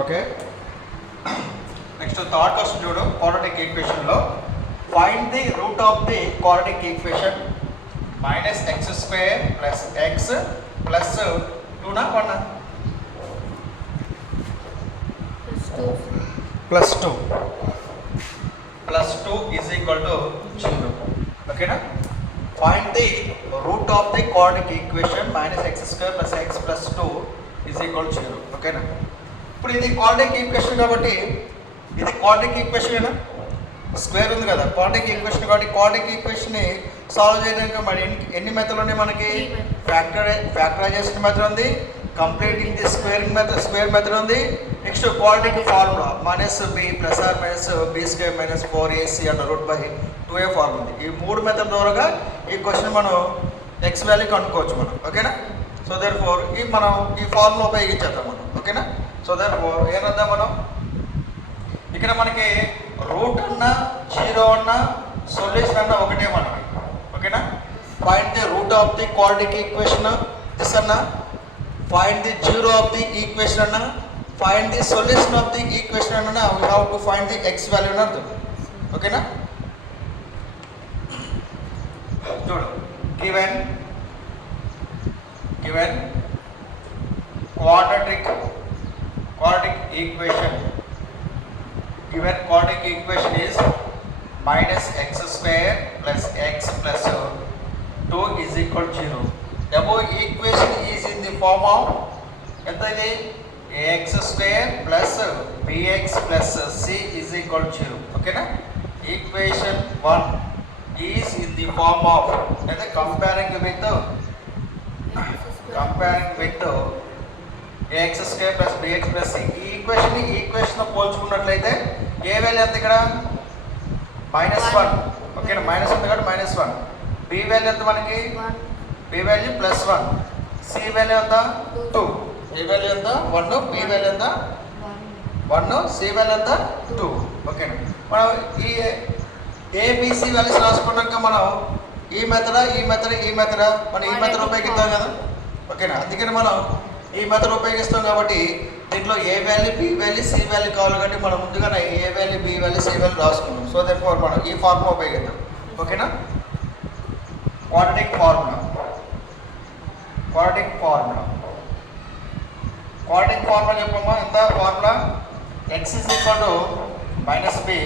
Okay. Next third question చూడు. Quadratic ఈక్వేషన్లో find the root of the quadratic equation minus x square plus x plus 2 plus 2 is equal to 0. ఓకేనా. Find the root of the quadratic equation minus x square plus x plus 2 is equal to 0. ఓకేనా. ఇప్పుడు ఇది quadratic equation కాబట్టి ఇది quadratic equation square ఉంది కదా, quadratic equation కాబట్టి quadratic ఈక్వేషన్ని సాల్వ్ చేయడానికి మరి ఎన్ని మెథడ్లు ఉన్నాయి మనకి? ఫ్యాక్టరైజేషన్ మెథడ్ ఉంది, కంప్లీటింగ్ ది స్క్వేర్ మెథడ్ ఉంది, next quadratic formula minus b plus or minus b square minus 4ac and root by 2a formula ఉంది. ఈ 3 మెథడ్ ద్వారా ఈ క్వశ్చన్ మనం ఎక్స్ వాల్యూ కనుక్కోవచ్చు మనం. ఓకేనా. సో దేర్ ఫోర్ మనం ఈ ఫార్ములా ఉపయోగించేద్దాం మనం. ఓకేనా. సో దేర్ ఫోర్ ఏమద్దాం మనం ఇక్కడ మనకి రూట్ అన్నా 0 అన్నా సొల్యూషన్ అన్నా ఒకటే మనకి. ఓకేనా. Find the root of the quadratic equation this అన్నా, find the 0 of the equation అన్నా, find the solution of the equation అన్నా we have to find the x value అని అర్థం. ఓకేనా. చూడు, given quadratic equation, given quadratic equation is minus x square plus x plus 2 is equal to 0. The above equation is in the form of ax square plus bx plus c is equal to 0. Okay na. Equation 1 is in the form of comparing with ax square plus bx plus c. ఈ equation పోల్చుకున్నట్లయితే ఏ value ఎంత ఇక్కడ? -1. ఓకేనా. Minus ఉంది కాబట్టి -1. B value ఎంత మనకి? B value +1. C value ఎంత? 2. ఏ value ఎంత? 1. బి వాల్యూ ఎంత? 1. సి వాల్యూ ఎంత? 2. ఓకేనా. మనం ఈ ఏబిసి వాల్యూస్ రాసుకున్నాక మనం ఈ మెథడ్ మనం ఈ మెథడ్ ఉపయోగిస్తాం కదా. ఓకేనా. అందుకని మనం ఈ మెథడ్ ఉపయోగిస్తాం కాబట్టి దీంట్లో a value b value c value కావాలి కాబట్టి మనం ముందుగానే a value b value c value రాసుకున్నాం. సో దట్ ఫోర్ మనం ఈ ఫార్ములా ఉపయోగిద్దాం. ఓకేనా. క్వాడ్రాటిక్ ఫార్ములా చెప్పమ్మా. ఎంత formula? X is equal to minus b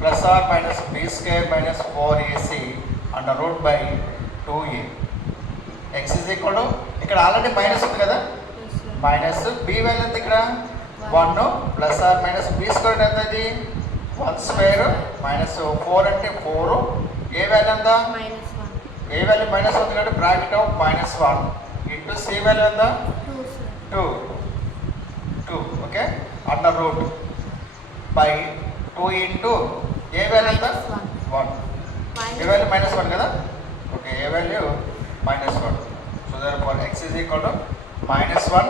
plus or minus b square minus 4ac and root by 2a. X is equal to ఇక్కడ already minus ఉంది కదా, మైనస్ బి వాల్యూ ఎంత ఇక్కడ? 1 plus or minus b square ఎంత? ఇది 1 square minus 4 అంటే 4. ఏ value ఎంత? ఏ value minus ఉంది కాబట్టి bracket of -1 into c value ఎంత? 2. Okay. Under root by 2 into a value ఎంత? 1. ఏ వాల్యూ -1 కదా. Okay. A value -1. So therefore x is equal to -1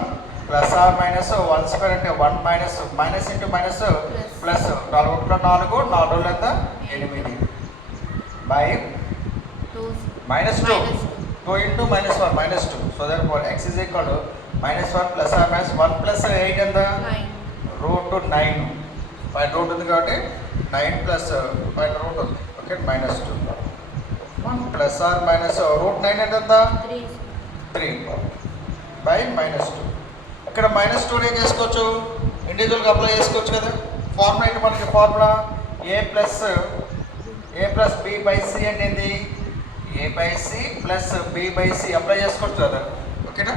plus or minus 1 square అంటే 1 minus into minus plus 4 1 4 4 ఎంత? 8 by -2 into -1 -2. So therefore x is equal to -1 plus or minus 1 plus 8 ఎంత? √9 పైన route ఉంది కాబట్టి 9 plus పైన route ఉంది. Okay. -2 1 plus or minus √9 అంటే ఎంత? 3 బై -2. ఇక్కడ -2 ఏం చేసుకోవచ్చు? ఇండివిజువల్గా అప్లై చేసుకోవచ్చు కదా. ఫార్ములా ఏంటి మనకి? Formula a plus b by c అంటే ఏంటి? A by c plus b by c apply చేసుకోవచ్చు కదా. ఓకేనా.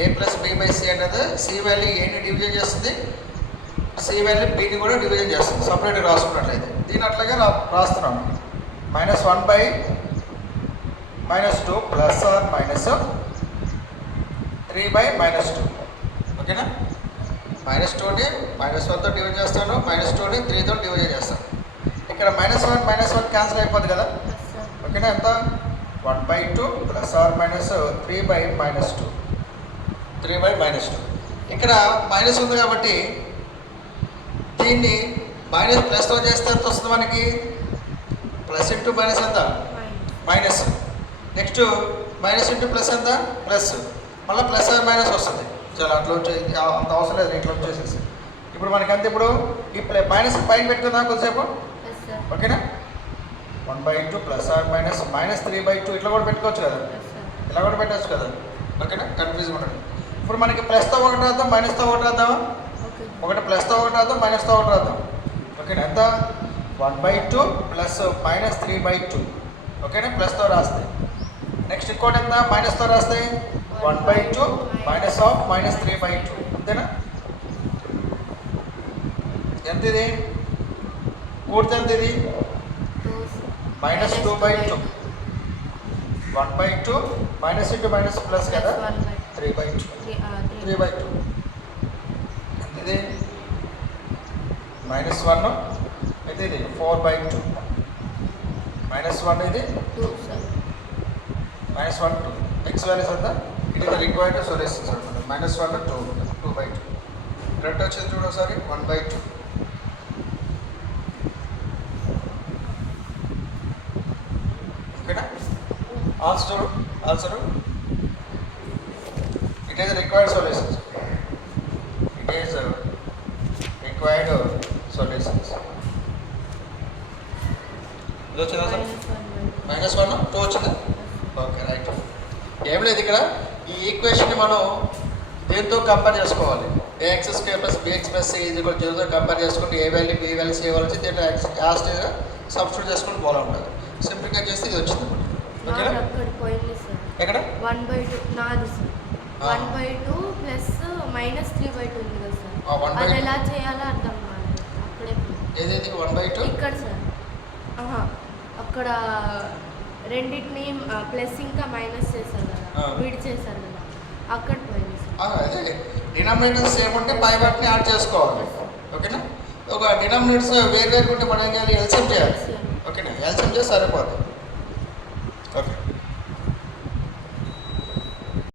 A plus b by c అనేది సి వాల్యూ ఏని డివిజన్ చేస్తుంది, సి వాల్యూ బిని కూడా డివిజన్ చేస్తుంది. సపరేట్గా రాసుకున్నట్లయితే దీని అట్లాగే రాస్తున్నాను. -1 by -2 plus or minus 3 by -2. ఓకేనా. -2ని -1తో డివైడ్ చేస్తాను, -2ని 3తో డివైడ్ చేస్తాను. ఇక్కడ -1 క్యాన్సిల్ అయిపోద్ది కదా. ఓకేనా. ఎంత? 1/2 ప్లస్ ఆర్ మైనస్ 3 బై -2. ఇక్కడ మైనస్ ఉంది కాబట్టి దీన్ని మైనస్ ప్లస్తో చేస్తే ఎంత వస్తుంది మనకి? ప్లస్ ఇంటూ మైనస్ ఎంత? Minus. Next minus into plus ఎంత? ప్లస్. మళ్ళీ ప్లస్ ఆర్ మైనస్ వస్తుంది. చాలా అట్లా వచ్చే అంత అవసరం లేదు, ఇట్లా వచ్చేసేసి ఇప్పుడు మనకంతే ఇప్పుడు ఈ మైనస్ పైన పెట్టుకుందాం కొద్దిసేపు ఎస్ సార్ ఓకేనా 1/2 ప్లస్ ఆర్ మైనస్ -3/2 ఇట్లా కూడా పెట్టుకోవచ్చు కదా ఎస్ సార్ ఇలా కూడా పెట్టచ్చు కదా ఓకేనా కన్ఫ్యూజ్గా ఉండదు ఇప్పుడు మనకి ప్లస్తో ఒకటి రాద్దాం మైనస్తో ఒకటి రాద్దామా ఓకే ఒకటి ప్లస్తో ఒకటి రాద్దాం మైనస్తో ఒకటి రాద్దాం ఓకేనా ఎంత 1/2 ప్లస్ -3/2 ఓకేనా ప్లస్తో రాస్తే నెక్స్ట్ ఇంకోటి ఎంత మైనస్తో రాస్తే 1/2 మైనస్ ఆఫ్ -3/2 అంతేనా ఎంత ఇది కూడితే ఎంత ఇది -2/2 1/2 మైనస్ ఇంటూ మైనస్ ప్లస్ కదా 3/2 3/2 ఎంత ఇది -1 అయితే ఇది 4/2 -1 ఇది 2 సార్ -1 2 x వాల్యూస్ అంతా ఇట్ ఇస్ రిక్వైర్డ్ సొల్యూషన్స్ అనమాట -1 2/2 రెండు వచ్చింది చూడు ఒకసారి 1/2 ఓకేనా answer it is required solutions it is required solutions ఇది వచ్చిందా సార్ -1 2 వచ్చిందా ఓకే రైట్ ఏం లేదు ఇక్కడ ఈ ఈక్వేషన్ని మనం దేంతో కంపేర్ చేసుకోవాలి ax² + bx + c = 0తో కంపేర్ చేసుకుంటే a value b value c value వచ్చి దీంట్లో యాస్ట్గా సబ్స్టిట్యూట్ చేసుకుని పోలా ఉంటుంది సింప్లిఫై చేస్తే ఇది వచ్చింది ఓకేనా అక్కడ పోయింది సార్ ఎక్కడ 1/2 నాది సార్ 1/2 ప్లస్ -3/2 ఉంది కదా సార్ 1/2 అది ఎలా చేయాలో అర్థం కాలేదు అక్కడే ఏదైతే 1/2 ఇక్కడ సార్ అక్కడ రెండింటిని ప్లస్ ఇంకా మైనస్ చేశారు కదా విడి చేశారు కదా అక్కడ పోయింది సార్ అదే డినామినేటర్స్ ఏముంటే పై వాటిని యాడ్ చేసుకోవాలి ఓకేనా ఒక డినామినేటర్స్ వేరు ఉంటే మనం ఏం చేయాలి ఎల్సిఎం చేయాలి ఓకేనా ఎల్సిఎం చేసి సరిపోతుంది